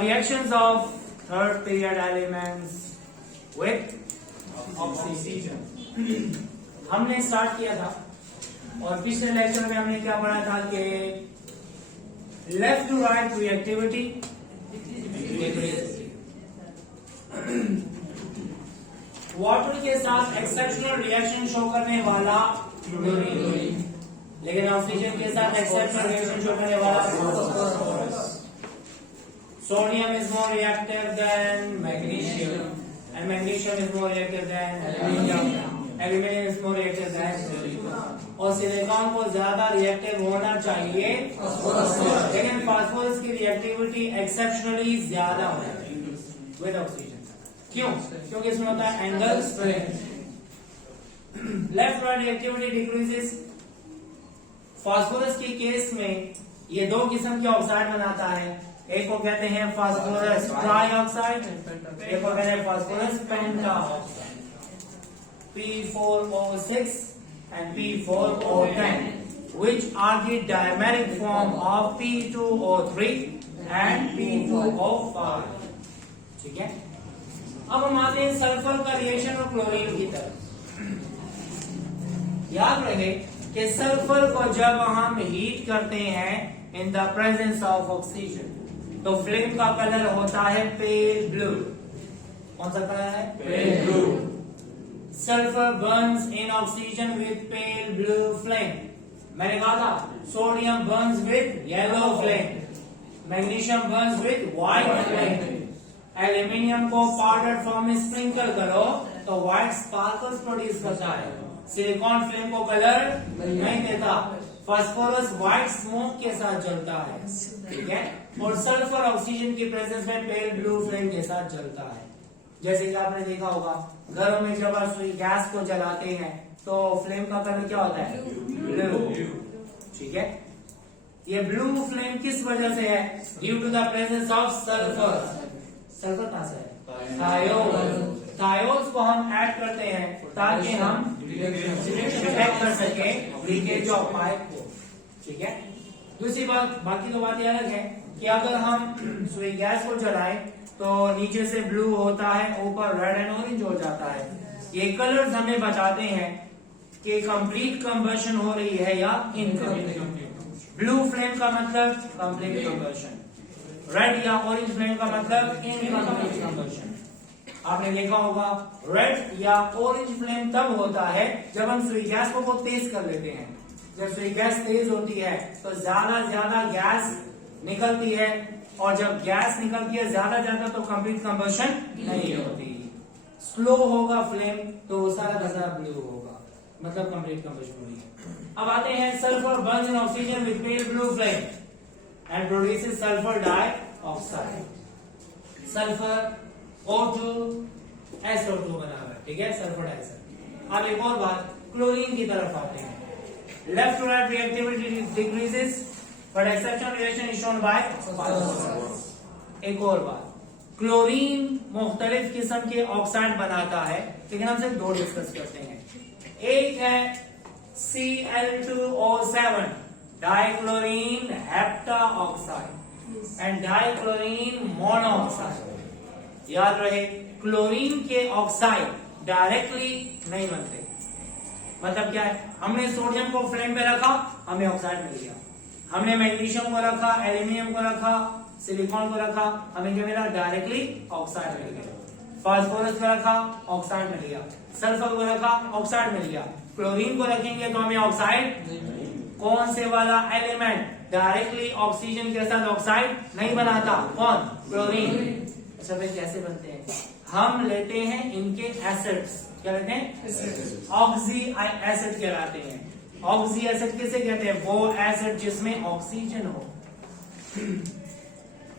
Reactions of third period elements with oxygen. हमने start किया था और पिछले लेक्चर में हमने क्या पढ़ा था कि left to right reactivity water के साथ एक्सेप्शनल रिएक्शन शो करने वाला क्लोरीन, लेकिन ऑक्सीजन के साथ एक्सेप्शनल रिएक्शन शो करने वाला sodium is more reactive than magnesium and magnesium is more reactive than aluminium is more reactive than और सिलिकॉन को ज्यादा रिएक्टिव होना चाहिए लेकिन फास्फोरस की रिएक्टिविटी एक्सेप्शनली ज्यादा होना चाहिए विद ऑक्सीजन। क्यों? क्योंकि इसमें होता है angle strength. Left right reactivity decreases. Phosphorus के केस में ये दो किस्म के ऑक्साइड बनाता है, एक को कहते हैं फास्फोरस ट्राइऑक्साइड, एक को कहते हैं phosphorus penta oxide P4O6 and P4O10 which are the dimeric form of P2O3 and P2O5। ठीक है, अब हम आते हैं सल्फर का रिएक्शन और क्लोरीन की तरफ। याद रहे कि सल्फर को जब हम हीट करते हैं इन द प्रेजेंस ऑफ ऑक्सीजन तो फ्लेम का कलर होता है पेल ब्लू। कौन सा कलर है? Pale blue. Sulphur Burns in oxygen with pale blue flame. मैंने कहा था sodium Burns with yellow flame, magnesium Burns with white flame. Aluminium को पाउडर फॉर्म में स्प्रिंकल करो तो व्हाइट स्पार्कल्स प्रोड्यूस करता है। सिलिकॉन फ्लेम को कलर नहीं देता। फास्फोरस व्हाइट स्मोक के साथ जलता है, ठीक है, और सल्फर ऑक्सीजन की प्रेजेंस में पेल ब्लू फ्लेम के साथ जलता है। जैसे कि आपने देखा होगा घरों में जब आप सुई गैस को जलाते हैं तो फ्लेम का कलर क्या होता है? ब्लू। ठीक है, ये ब्लू फ्लेम किस वजह से है? Due to the presence of sulphur. Sulphur कहां से है? थायोल। थायोल्स को हम ऐड करते हैं ताकि हम डिटेक्ट कर सके लीकेज ऑफ पाइप को। ठीक है, दूसरी बात, बाकी तो बात अलग है कि अगर हम सुई गैस को जलाएं तो नीचे से ब्लू होता है, ऊपर रेड एंड ऑरेंज हो जाता है। ये कलर्स हमें बताते हैं कि कंप्लीट कंबशन हो रही है या इनकम्प्लीट। ब्लू फ्लेम का मतलब कंप्लीट कंबशन, रेड या ऑरेंज फ्लेम का मतलब इनकम्प्लीट कंबशन। आपने देखा होगा रेड या ऑरेंज फ्लेम तब होता है जब हम सुई गैस को बहुत तेज कर लेते हैं। जब सुई गैस तेज होती है तो ज्यादा गैस निकलती है और जब गैस निकलती है ज्यादा तो कंप्लीट कंबशन नहीं होती। स्लो होगा फ्लेम तो वो सारा का सारा ब्लू होगा, मतलब कंप्लीट कंबशन नहीं है। अब आते हैं sulphur Burns in oxygen with pale blue flame and produces sulphur dioxide. Sulphur O2 SO2 बना हुआ है, ठीक है, सल्फर डाइऑक्साइड। अब एक और बात, क्लोरीन की तरफ आते हैं। Left to right reactivity decreases but exceptional reaction is shown by phosphorus. एक और बात, क्लोरीन मुख्तलिफ किस्म के ऑक्साइड बनाता है लेकिन हम सिर्फ दो डिस्कस करते हैं। एक है Cl2O7 dichlorine hepta oxide and dichlorine monoxide. याद रहे क्लोरीन के ऑक्साइड डायरेक्टली नहीं बनते। मतलब क्या है? हमने सोडियम को फ्लेम पे रखा, हमें ऑक्साइड मिल गया। हमने मैग्नीशियम को रखा, एल्यूमिनियम को रखा, सिलिकॉन को रखा, हमें क्या मिला? डायरेक्टली ऑक्साइड मिल गया। फास्फोरस को रखा, ऑक्साइड मिल गया। सल्फर को रखा, ऑक्साइड मिल गया। क्लोरीन को रखेंगे तो हमें ऑक्साइड, कौन से वाला एलिमेंट डायरेक्टली ऑक्सीजन के साथ ऑक्साइड नहीं बनाता? कौन? क्लोरीन। अच्छा भाई कैसे बनते हैं? हम लेते हैं इनके एसिड्स, क्या लेते हैं? ऑक्सी एसिड कहलाते हैं। ऑक्सी एसिड किसे कहते हैं? वो एसिड जिसमें ऑक्सीजन हो।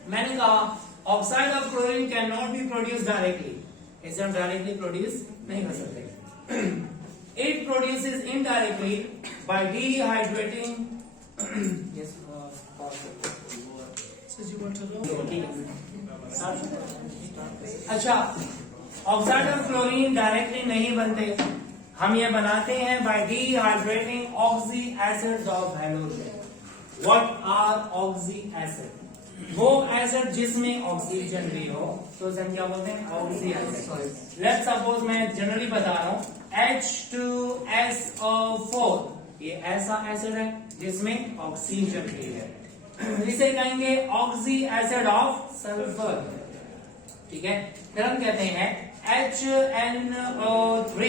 मैंने कहा oxide of chlorine can not be produce directly, इसे हम डायरेक्टली प्रोड्यूस नहीं कर सकते। It produces indirectly by dehydrating. अच्छा, ऑक्साइड ऑफ क्लोरीन डायरेक्टली नहीं बनते, हम ये बनाते हैं by dehydrating oxy acids of halogen. What are oxy acid? वो एसिड जिसमें ऑक्सीजन भी हो तो उसे हम क्या बोलते हैं? Oxy acid. लेट्स सपोज मैं जनरली बता रहा हूं H2SO4 ये ऐसा एसिड है जिसमें ऑक्सीजन भी है, इसे कहेंगे ऑक्सी एसिड ऑफ सल्फर। ठीक है, फिर हम कहते हैं HNO3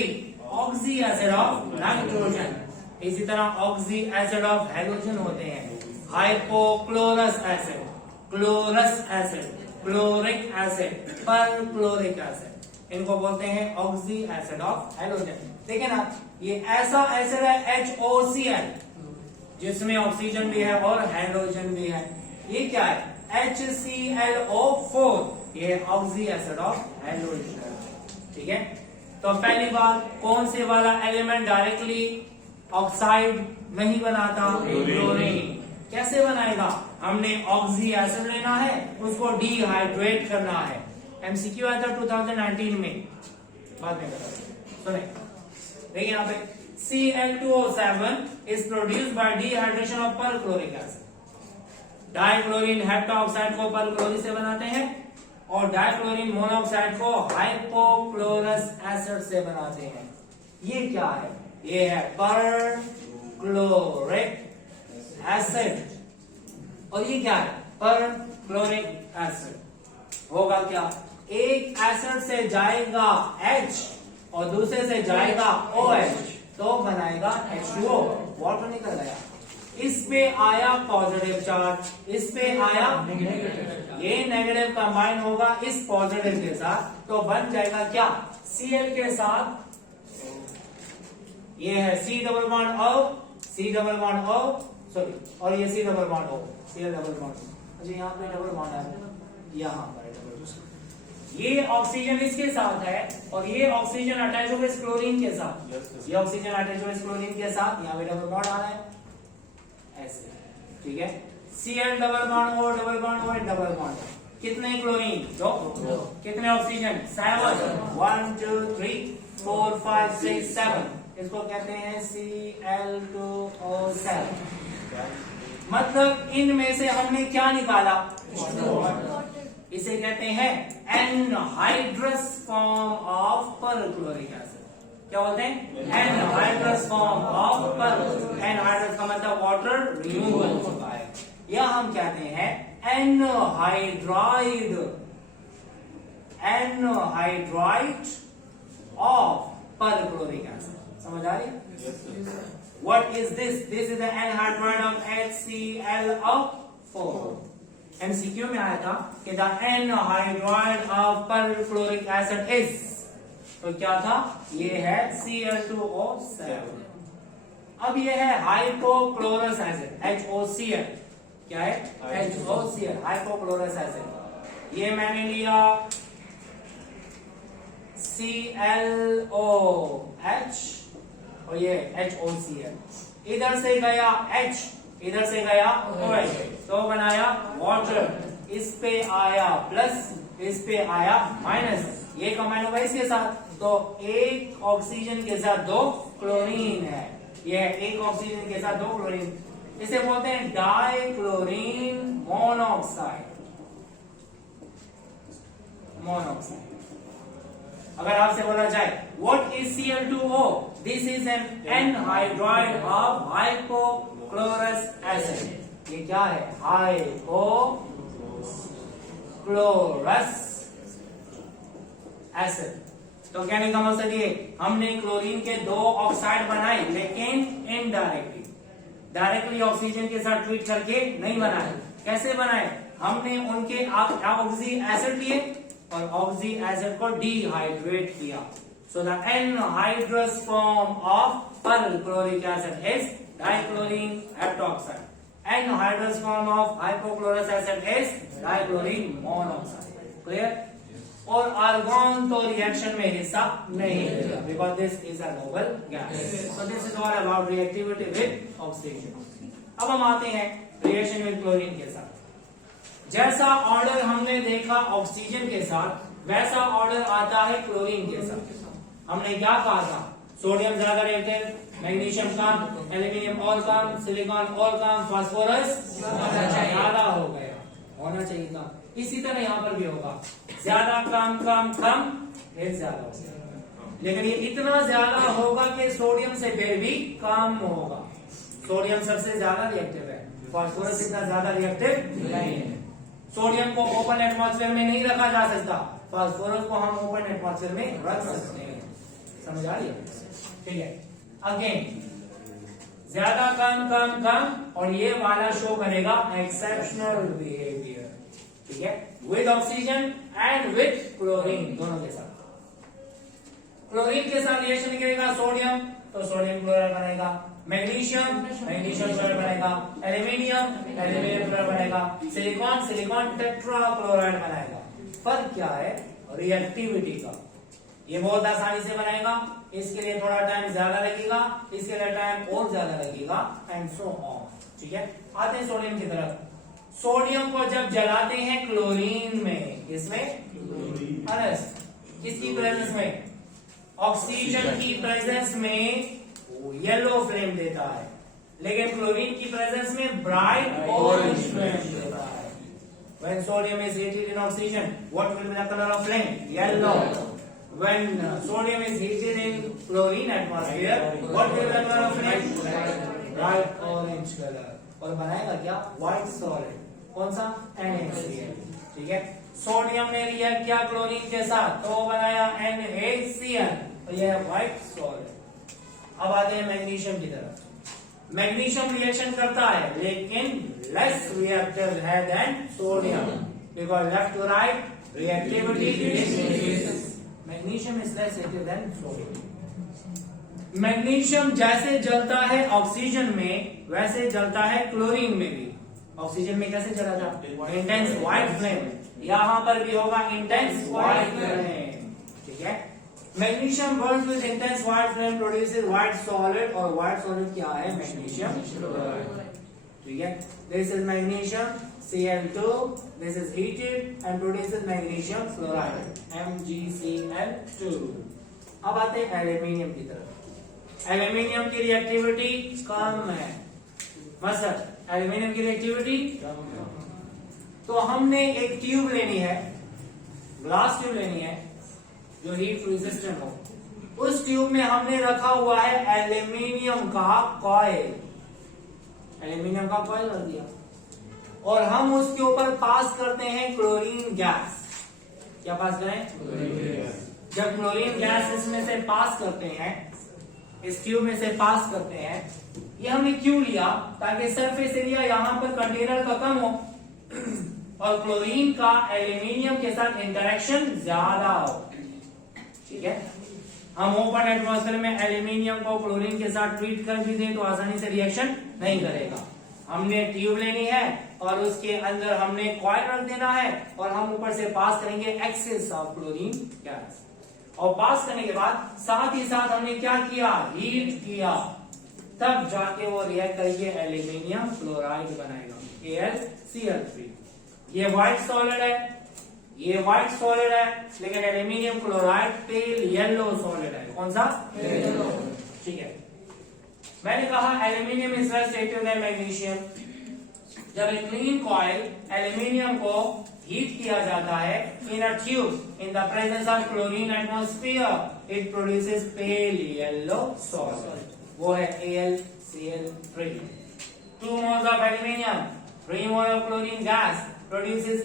oxy acid of nitrogen. इसी तरह ऑक्सी एसिड ऑफ हेलोजन होते हैं hypochlorous acid, chlorous acid, chloric acid, perchloric acid, इनको बोलते हैं ऑक्सी एसिड ऑफ हेलोजन। देखिए ना, ये ऐसा एसिड है HOCl जिसमें ऑक्सीजन भी है और हेलोजन भी है। ये क्या है? HClO4 ये ऑक्सी एसिड ऑफ हेलोजन। ठीक है, तो पहली बात, कौन से वाला एलिमेंट डायरेक्टली ऑक्साइड नहीं बनाता? क्लोरीन। कैसे बनाएगा? हमने ऑक्सी एसिड लेना है, उसको डिहाइड्रेट करना है। एमसीक्यू आया था 2019 में, बाद में सुने। देखिए यहाँ पे Cl2O7 is produced by dehydration of perchloric acid. Dichlorine heptoxide को परक्लोरिक से बनाते हैं और डाइक्लोरीन मोनोऑक्साइड को हाइपोक्लोरस एसिड से बनाते हैं। ये क्या है? ये है परक्लोरिक एसिड। और ये क्या है? Perchloric acid. होगा क्या? एक एसिड से जाएगा H और दूसरे से जाएगा OH तो बनाएगा H2O, वाटर निकल गया। इस पे आया पॉजिटिव चार्ज, इस पे आया नेगेटिव, ये नेगेटिव कंबाइन होगा इस पॉजिटिव के साथ तो बन जाएगा क्या? Cl के साथ ये है C double bond O, C double bond O, sorry, और ये C double bond O, Cl double bond. अच्छा, यहाँ पे डबल बॉन्ड है, यहाँ पर डबल। ये ऑक्सीजन इसके साथ है और ये ऑक्सीजन अटैच होगा इस क्लोरीन के साथ। ये ऑक्सीजन अटैच होगा इस क्लोरीन के साथ, यहाँ पे डबल बॉन्ड आ रहा है ऐसे। ठीक है, Cl double bond O, double bond O, double bond. कितने क्लोरीन? 2। कितने ऑक्सीजन? 7। 1 2 3 4 5 6 7। इसको कहते हैं Cl2O7। मतलब इनमें से हमने क्या निकाला? इसे कहते हैं anhydrous form of perchloric acid. क्या बोलते हैं? Anhydrous form of perchloric. Anhydrous का मतलब वाटर रिमूव हो चुका है, या हम कहते हैं anhydride, anhydride of perchloric acid. समझ आ रही है? What is this? This is the anhydride of HClO4. MCQ में आया था कि the anhydride of perchloric acid is, तो क्या था? ये है Cl2O7। अब ये है हाइपोक्लोरस एसिड HOCl। क्या है? HOCl, hypochlorous acid. ये मैंने लिया ClOH और ये HOCl। इधर से गया H, इधर से गया OH, तो बनाया वाटर। इस पे आया प्लस, इस पे आया माइनस, ये कंबाइन होगा इसके साथ, तो एक ऑक्सीजन के साथ 2 क्लोरीन है। ये एक ऑक्सीजन के साथ 2 क्लोरीन, इसे बोलते हैं डाइक्लोरीन मोनोऑक्साइड। मोनोऑक्साइड। अगर आपसे बोला जाए what is Cl2O, this is an anhydride of hypochlorous acid. ये क्या है? Hypochlorous acid. तो कहने का मकसद ये, हमने क्लोरीन के 2 ऑक्साइड बनाए लेकिन इनडायरेक्टली, डायरेक्टली ऑक्सीजन के साथ ट्रीट करके नहीं बनाए। कैसे बनाए? हमने उनके ऑक्सी एसिड लिए और ऑक्सी एसिड को डिहाइड्रेट किया। So the anhydrous form of perchloric acid is dichlorine heptoxide. Anhydrous form of hypochlorous acid is dichlorine monoxide. Clear? और आर्गन तो रिएक्शन में हिस्सा नहीं लेगा because this is a noble gas. So this is all about reactivity with oxygen. अब हम आते हैं रिएक्शन विद क्लोरीन के साथ। जैसा ऑर्डर हमने देखा ऑक्सीजन के साथ, वैसा ऑर्डर आता है क्लोरीन के साथ। हमने क्या कहा था? सोडियम ज्यादा रिएक्टिव, मैग्नीशियम कम, एल्यूमिनियम और कम, सिलिकॉन और कम, फास्फोरस ज्यादा हो गया, होना चाहिए कम। इसी तरह यहाँ पर भी होगा, ज्यादा कम कम कम, एक ज्यादा हो गया, लेकिन ये इतना ज्यादा होगा कि सोडियम से भी कम होगा। सोडियम सबसे ज्यादा रिएक्टिव है, फास्फोरस इतना ज्यादा रिएक्टिव नहीं है। सोडियम को ओपन एटमॉस्फेयर में नहीं रखा जा सकता, फास्फोरस को हम ओपन एटमॉस्फेयर में रख सकते हैं। समझ आ रही है? ठीक है, अगेन ज्यादा कम कम कम, और ये वाला शो करेगा एक्सेप्शनल बिहेवियर। ठीक है, with oxygen and with chlorine, दोनों के साथ। क्लोरीन के साथ रिएक्शन करेगा सोडियम, तो सोडियम क्लोराइड बनेगा, मैग्नीशियम मैग्नीशियम क्लोराइड बनेगा, एल्यूमिनियम एल्यूमिनियम क्लोराइड बनेगा, सिलिकॉन सिलिकॉन टेट्रा क्लोराइड बनाएगा। फर्क क्या है? रिएक्टिविटी का। ये बहुत आसानी से बनाएगा, इसके लिए थोड़ा टाइम ज्यादा लगेगा, इसके लिए टाइम और ज्यादा लगेगा, एंड सो ऑन। ठीक है, आते हैं सोडियम की तरफ। सोडियम को जब जलाते हैं क्लोरीन में, इसमें किसकी प्रेजेंस में? ऑक्सीजन की प्रेजेंस में येलो फ्लेम देता है, लेकिन क्लोरीन की प्रेजेंस में ब्राइट ऑरेंज फ्लेम देता है। When sodium is heated in oxygen, what will be the color of flame? Yellow. When sodium is heated in chlorine atmosphere, what will be the color of flame? Bright orange color. और बनाएगा क्या? White solid. कौन सा? NaCl. ठीक है, sodium ने react किया chlorine के साथ, तो बनाया NaCl, और यह है व्हाइट सॉलिड। अब आते हैं मैग्नीशियम की तरफ। मैग्नीशियम रिएक्शन करता है, लेकिन लेस रिएक्टिव है than sodium, because left to right reactivity is magnesium is less reactive than sodium. Magnesium जैसे जलता है ऑक्सीजन में, वैसे जलता है क्लोरीन में भी। ऑक्सीजन में कैसे जला था? इंटेंस व्हाइट फ्लेम, यहां पर भी होगा इंटेंस व्हाइट फ्लेम। ठीक है, magnesium Burns with intense white flame produces white solid, और व्हाइट सॉलिड क्या है? Magnesium chloride. ठीक है, this is magnesium Cl2, this is heated and produces magnesium chloride, MgCl2। अब आते हैं एल्यूमिनियम की तरफ। एल्यूमिनियम की रिएक्टिविटी कम है, मतलब एल्यूमिनियम की रिएक्टिविटी, तो हमने एक ट्यूब लेनी है, ग्लास ट्यूब लेनी है जो हीट रेजिस्टेंट हो। उस ट्यूब में हमने रखा हुआ है एल्यूमिनियम का कॉइल, एल्यूमिनियम का कॉइल रख दिया, और हम उसके ऊपर पास करते हैं क्लोरीन गैस। क्या पास करें? जब क्लोरीन गैस इसमें से पास करते हैं, इस ट्यूब में से पास करते हैं, ये हमने क्यों लिया? ताकि सरफेस एरिया यहां पर कंटेनर का कम हो और क्लोरीन का एल्यूमिनियम के साथ इंटरेक्शन ज्यादा हो। ठीक है, हम ओपन एटमॉस्फेयर में एल्यूमिनियम को क्लोरीन के साथ ट्रीट कर भी दें तो आसानी से रिएक्शन नहीं करेगा। हमने ट्यूब लेनी है और उसके अंदर हमने कॉइल रख देना है, और हम ऊपर से पास करेंगे एक्सेस ऑफ क्लोरीन गैस, और पास करने के बाद साथ ही साथ हमने क्या किया? हीट किया, तब जाके वो रिएक्ट करके एल्यूमिनियम क्लोराइड बनाएगा, AlCl3। ये व्हाइट सॉलिड है, ये व्हाइट सॉलिड है, लेकिन aluminium chloride pale yellow solid है। कौन सा? ठीक है, मैंने कहा aluminium is less reactive than magnesium. जब एक क्लीन कॉइल एल्यूमिनियम को हीट किया जाता है in a tube in the presence of chlorine atmosphere, it produces pale yellow solid, वो है AlCl3। 2 moles of aluminium, 3 moles of chlorine gas produces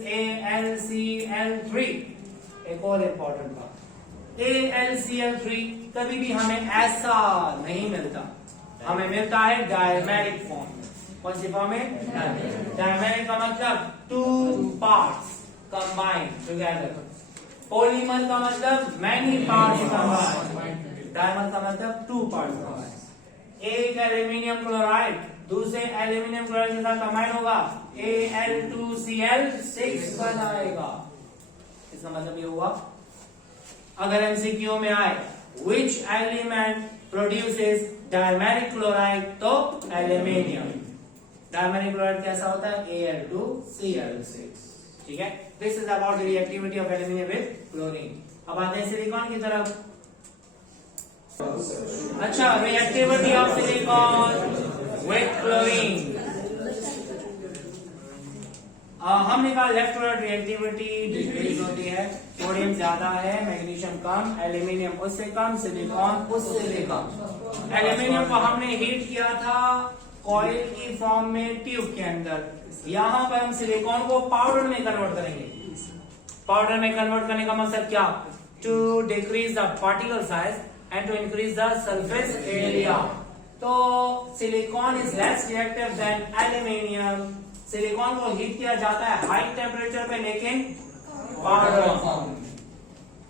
AlCl3। एक और इंपॉर्टेंट बात, AlCl3 कभी भी हमें ऐसा नहीं मिलता, हमें मिलता है डायमेरिक फॉर्म। कौन सी फॉर्म है? डायमेरिक का मतलब 2 parts combined together। पॉलीमर का मतलब many parts combined। डायमर का मतलब 2 parts combined। एक एल्यूमिनियम क्लोराइड दूसरे एल्यूमिनियम क्लोराइड के साथ कंबाइन होगा, Al2Cl6 बनाएगा। इसका मतलब ये हुआ, अगर एमसीक्यू में आए which element produces dimeric chloride, तो एल्यूमिनियम। डायमेरिक क्लोराइड कैसा होता है? Al2Cl6। ठीक है, this is about the reactivity of aluminium with chlorine. अब आते हैं सिलिकॉन की तरफ। अच्छा, reactivity of silicon with chlorine. हमने कहा left to right reactivity decrease होती है, सोडियम ज्यादा है, मैग्नीशियम कम, एल्यूमिनियम उससे कम, सिलिकॉन उससे भी कम। एल्यूमिनियम को हमने हीट किया था कॉइल की फॉर्म में ट्यूब के अंदर, यहाँ पर हम सिलिकॉन को पाउडर में कन्वर्ट करेंगे। पाउडर में कन्वर्ट करने का मकसद क्या? To decrease the particle size and to increase the surface area. तो silicon is less reactive than aluminium. Silicon को हीट किया जाता है हाई टेम्परेचर पे, लेकिन पाउडर फॉर्म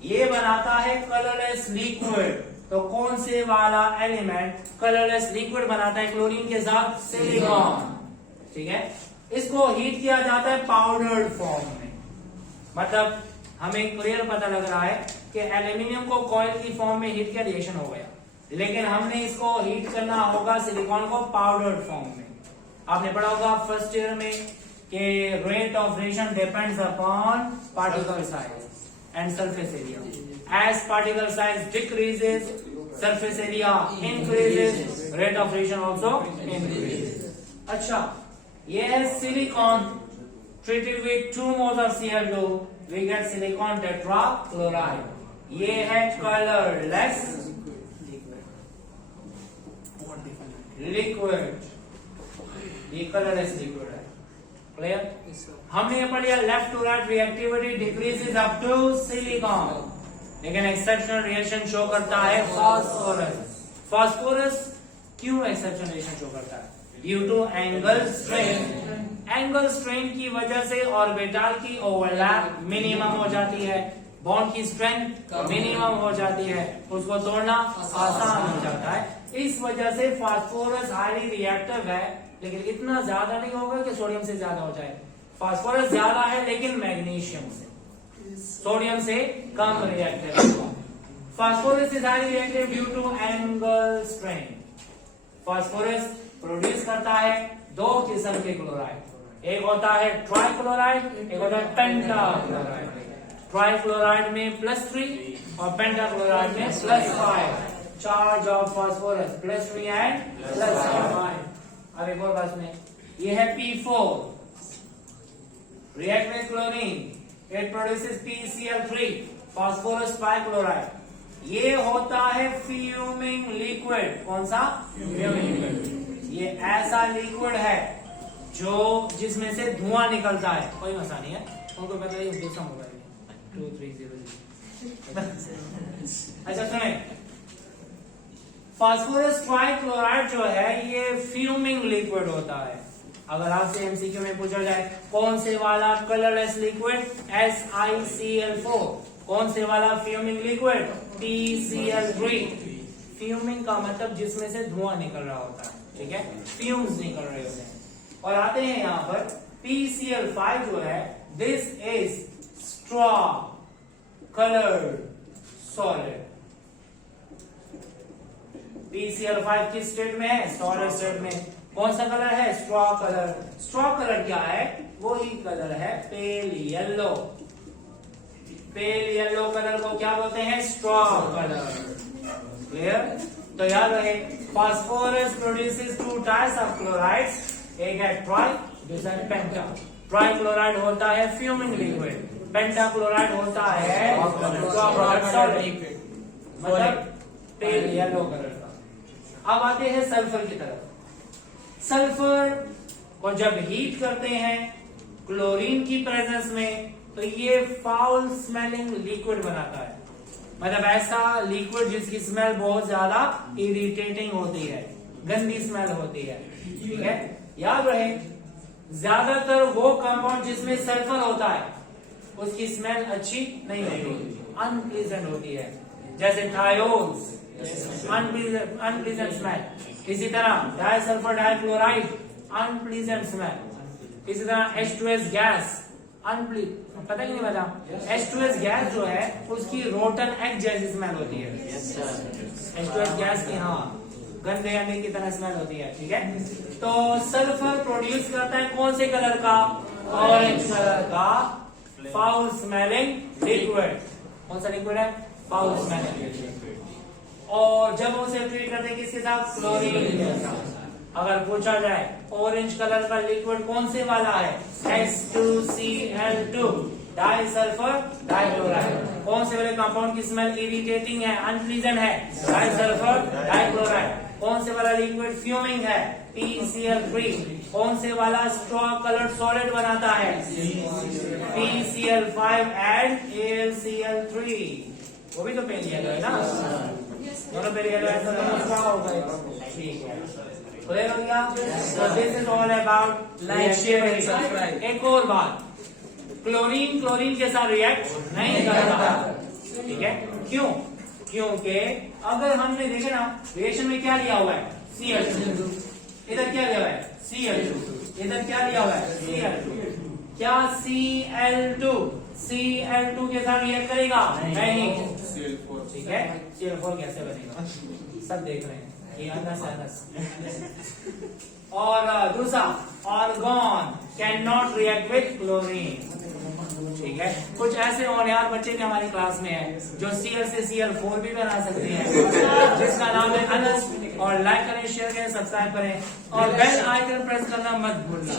ये बनाता है कलरलेस लिक्विड। तो कौन से वाला एलिमेंट कलरलेस लिक्विड बनाता है क्लोरीन के साथ? सिलिकॉन। ठीक है, इसको हीट किया जाता है पाउडर्ड फॉर्म में। मतलब हमें क्लियर पता लग रहा है कि एल्यूमिनियम को कॉइल की फॉर्म में हीट किया, रिएक्शन हो गया, लेकिन हमने इसको हीट करना होगा सिलिकॉन को पाउडर्ड फॉर्म में। आपने पढ़ा होगा फर्स्ट ईयर में कि rate of reaction depends upon particle size and surface area. As particle size decreases, surface area increases, rate of reaction also increases. अच्छा, ये है silicon treated with 2 moles of Cl2, we get silicon tetrachloride। ये है colorless liquid, ये colorless liquid है। Clear? हमने ये पढ़ लिया left to right reactivity decreases up to silicon, लेकिन एक्सेप्शनल रिएक्शन शो करता है फास्फोरस। फास्फोरस क्यों एक्सेप्शनल रिएक्शन शो करता है? Due to angle strain. Angle strain की वजह से ऑर्बिटल की ओवरलैप मिनिमम हो जाती है, बॉन्ड की स्ट्रेंथ मिनिमम हो जाती है, उसको तोड़ना आसान हो जाता है। इस वजह से फास्फोरस हाईली रिएक्टिव है, लेकिन इतना ज्यादा नहीं होगा कि सोडियम से ज्यादा हो जाए। फास्फोरस ज्यादा है लेकिन मैग्नीशियम से, सोडियम से कम reactive. Phosphorus is highly reactive due to angle strain. Phosphorus produce करता है 2 किस्म के क्लोराइड, एक होता है ट्राइक्लोराइड, एक होता है पेंटाक्लोराइड। ट्राइक्लोराइड में +3 और पेंटाक्लोराइड में +5। Charge of phosphorus +3 and +5। अब एक और बात में, ये है P4, react with chlorine, it produces PCl3, phosphorus trichloride. ये होता है फ्यूमिंग लिक्विड। कौन सा? Fuming liquid. ये ऐसा लिक्विड है जो जिसमें से धुआं निकलता है। कोई मसला नहीं है, उनको पता है दूसरा मोबाइल 2300। अच्छा सुने, फास्फोरस ट्राइक्लोराइड जो है ये फ्यूमिंग लिक्विड होता है। अगर आपसे एमसीक्यू में पूछा जाए कौन से वाला कलरलेस लिक्विड? SiCl4। कौन से वाला फ्यूमिंग लिक्विड? PCl3। फ्यूमिंग का मतलब जिसमें से धुआं निकल रहा होता है, ठीक है, फ्यूम्स निकल रहे होते हैं। और आते हैं यहां पर PCl5 जो है, this is straw coloured solid. PCl5 किस स्टेट में है? सॉलिड स्टेट में। कौन सा कलर है? Straw colour. स्ट्रॉ कलर क्या है? वही कलर है pale yellow. Pale yellow colour को क्या बोलते हैं? Straw colour. क्लियर? तो याद रहे, phosphorus produces 2 types of chlorides, एक है ट्राई, दूसरा है पेंटा। ट्राई क्लोराइड होता है फ्यूमिंग लिक्विड, पेंटा क्लोराइड होता है सॉलिड, मतलब पेल येलो कलर का। अब आते हैं सल्फर की तरफ। सल्फर को जब हीट करते हैं क्लोरीन की प्रेजेंस में, तो ये फाउल स्मेलिंग लिक्विड बनाता है। मतलब ऐसा लिक्विड जिसकी स्मेल बहुत ज्यादा इरिटेटिंग होती है, गंदी स्मेल होती है। ठीक है, याद रहे, ज्यादातर वो कंपाउंड जिसमें सल्फर होता है उसकी स्मेल अच्छी नहीं होती, अनप्लीजेंट होती है। जैसे थायोल्स, अनप्लीजेंट स्मेल। इसी तरह डाइसल्फर डाइक्लोराइड, अनप्लीजेंट स्मेल। इसी तरह H2S गैस, पता ही नहीं पता, H2S गैस जो है उसकी रोटन एग जैसी स्मेल होती है। H2S गैस की, हाँ, गंदे अंडे की तरह स्मेल होती है। ठीक है, तो सल्फर प्रोड्यूस करता है कौन से कलर का? ऑरेंज कलर का फाउल स्मेलिंग लिक्विड। कौन सा लिक्विड है? Foul smelling liquid. और जब उसे ट्रीट करते हैं किसके साथ, क्लोरीन के साथ। अगर पूछा जाए ऑरेंज कलर का लिक्विड कौन से वाला है, H2Cl2 डाइसल्फर डाइक्लोराइड। कौन से वाले कंपाउंड की स्मेल इरिटेटिंग है, अनप्लीजेंट है, डाइसल्फर डाइक्लोराइड। कौन से वाला लिक्विड फ्यूमिंग है, PCl3। कौन से वाला स्ट्रॉ कलर्ड सॉलिड बनाता है, PCl5 एंड AlCl3। वो भी तो पेन येलो है ना, दोनों पेन येलो है, तो दोनों स्ट्रॉ हो गए। ठीक है, क्लियर हो गया। So this is all about reaction। एक और बात, क्लोरीन क्लोरीन के साथ रिएक्ट नहीं करता, ठीक है। क्यों? क्योंकि अगर हमने देखे ना रिएक्शन में क्या लिया हुआ है, Cl2, इधर क्या लिया हुआ है, Cl2, इधर क्या लिया हुआ है, Cl2। क्या Cl2 के साथ रिएक्ट करेगा, नहीं। ठीक है, Cl4 कैसे बनेगा, सब देख रहे हैं, ये और दूसरा argon can not react with chlorine. ठीक है, कुछ ऐसे और यार बच्चे भी हमारी क्लास में हैं जो Cl से Cl4 भी बना सकते हैं, जिसका नाम है अनस। और लाइक करें, शेयर करें, सब्सक्राइब करें और बेल आइकन प्रेस करना मत भूलना।